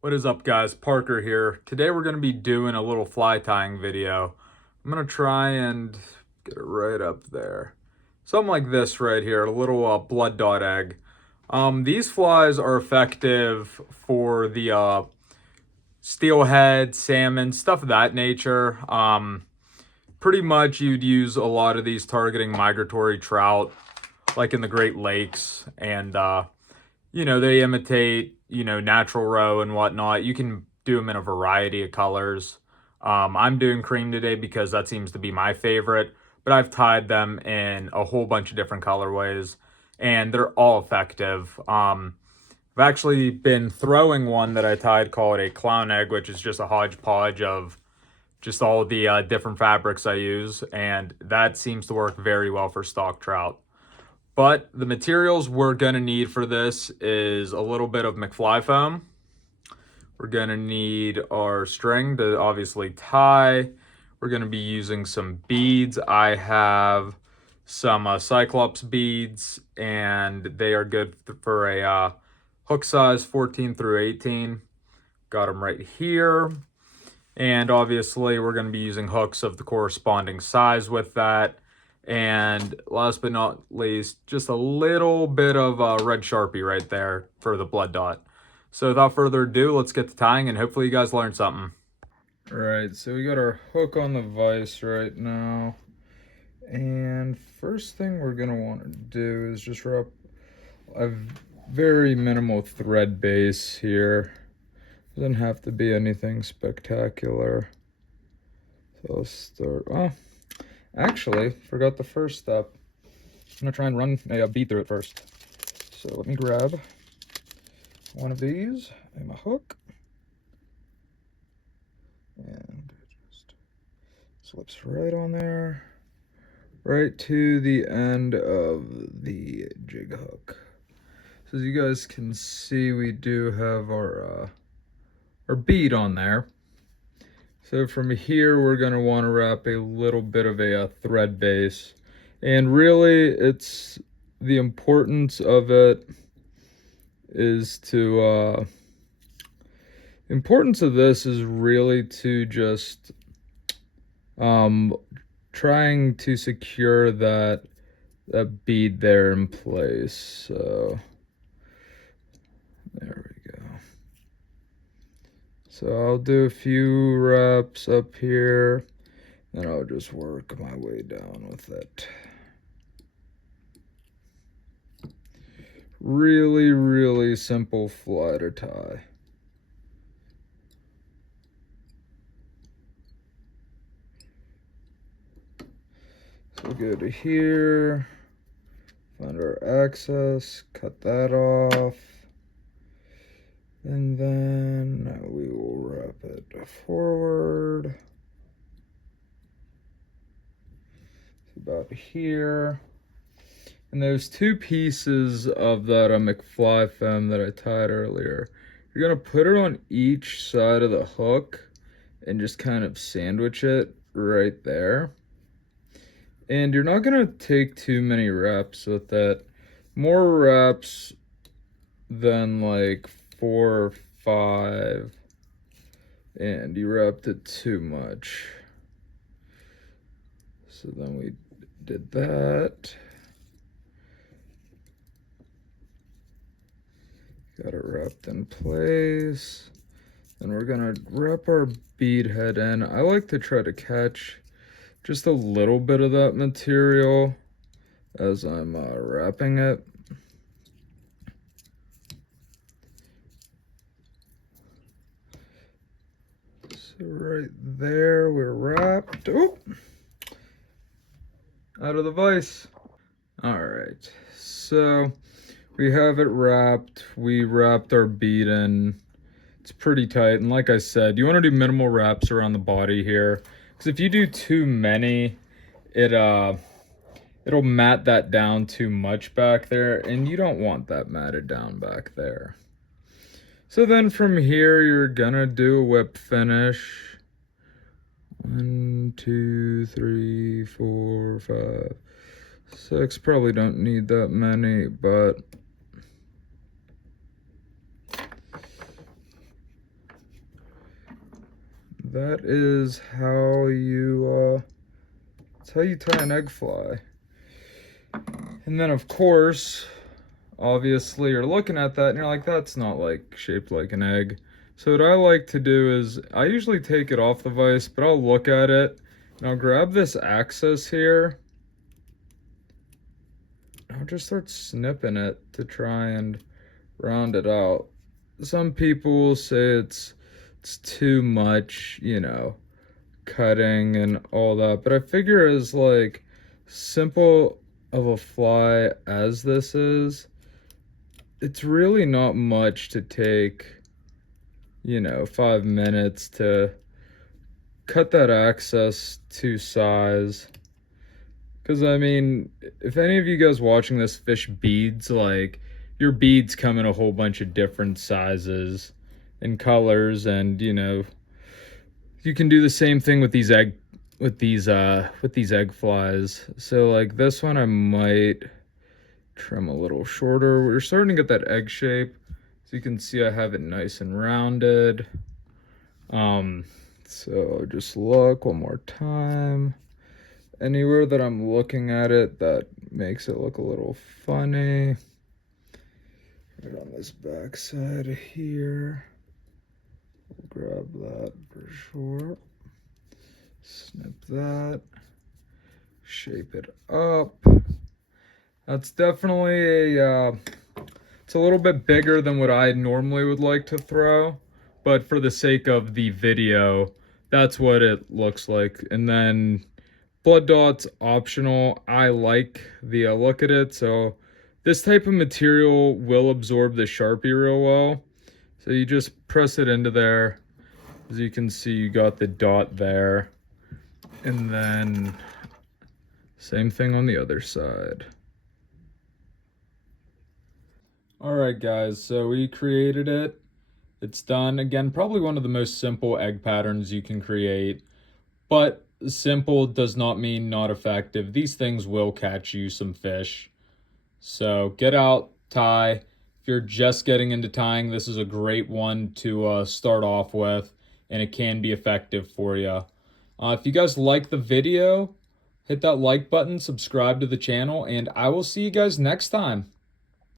What is up, guys? Parker here. Today we're going to be doing a little fly tying video. I'm going to try and get it right up there. Something like this right here, a little blood dot egg. These flies are effective for the steelhead, salmon, stuff of that nature. Pretty much you'd use a lot of these targeting migratory trout, like in the Great Lakes, and they imitate, natural roe and whatnot. You can do them in a variety of colors. I'm doing cream today because that seems to be my favorite, but I've tied them in a whole bunch of different colorways, and they're all effective. I've actually been throwing one that I tied called a clown egg, which is just a hodgepodge of just all the different fabrics I use, and that seems to work very well for stock trout. But the materials we're gonna need for this is a little bit of McFly foam. We're gonna need our string to obviously tie. We're gonna be using some beads. I have some Cyclops beads, and they are good for a hook size 14 through 18. Got them right here. And obviously we're gonna be using hooks of the corresponding size with that. And last but not least, just a little bit of Red Sharpie right there for the blood dot. So without further ado, let's get to tying, and hopefully you guys learned something. All right, so we got our hook on the vise right now. And first thing we're gonna want to do is just wrap a very minimal thread base here. Doesn't have to be anything spectacular. So let's start. Oh, actually, forgot the first step. I'm gonna try and run a bead through it first. So let me grab one of these and my hook. And it just slips right on there, right to the end of the jig hook. So as you guys can see, we do have our bead on there. So from here, we're going to want to wrap a little bit of a thread base. And really, it's the importance of it is to, importance of this is really to just trying to secure that bead there in place. So there we go. So I'll do a few reps up here, and I'll just work my way down with it. Really, really simple fly to tie. So go to here, find our axis, cut that off. And then we will wrap it forward. About here. And those two pieces of that McFly foam that I tied earlier, you're gonna put it on each side of the hook and just kind of sandwich it right there. And you're not gonna take too many reps with it. More reps than like 4 or 5, and you wrapped it too much. So then we did that. Got it wrapped in place. Then we're gonna wrap our bead head in. I like to try to catch just a little bit of that material as I'm wrapping it. So right there, we're wrapped. Oh, out of the vise. All right, so we have it wrapped. We wrapped our bead in. It's pretty tight, and like I said, you want to do minimal wraps around the body here, because if you do too many, it'll mat that down too much back there, and you don't want that matted down back there. So then from here, you're gonna do a whip finish. 1, 2, 3, 4, 5, 6. Probably don't need that many, but that is how you that's how you tie an egg fly. And then of course, obviously you're looking at that and you're like, that's not like shaped like an egg. So what I like to do is I usually take it off the vise, but I'll look at it and I'll grab this axis here. I'll just start snipping it to try and round it out. Some people will say it's too much, you know, cutting and all that, but I figure as like simple of a fly as this is, it's really not much to take, you know, 5 minutes to cut that access to size. Because I mean, if any of you guys watching this fish beads, like your beads come in a whole bunch of different sizes and colors, and you know, you can do the same thing with these egg flies. So like this one I might trim a little shorter. We're starting to get that egg shape. So you can see I have it nice and rounded. So just look one more time. Anywhere that I'm looking at it that makes it look a little funny. Right on this back side here. We'll grab that for sure. Snip that. Shape it up. That's definitely it's a little bit bigger than what I normally would like to throw, but for the sake of the video, that's what it looks like. And then blood dots optional. I like the look at it, so this type of material will absorb the Sharpie real well. So you just press it into there. As you can see, you got the dot there. And then same thing on the other side. Alright guys, so we created it. It's done. Again, probably one of the most simple egg patterns you can create. But simple does not mean not effective. These things will catch you some fish. So get out, tie. If you're just getting into tying, this is a great one to start off with, and it can be effective for you. If you guys like the video, hit that like button, subscribe to the channel, and I will see you guys next time.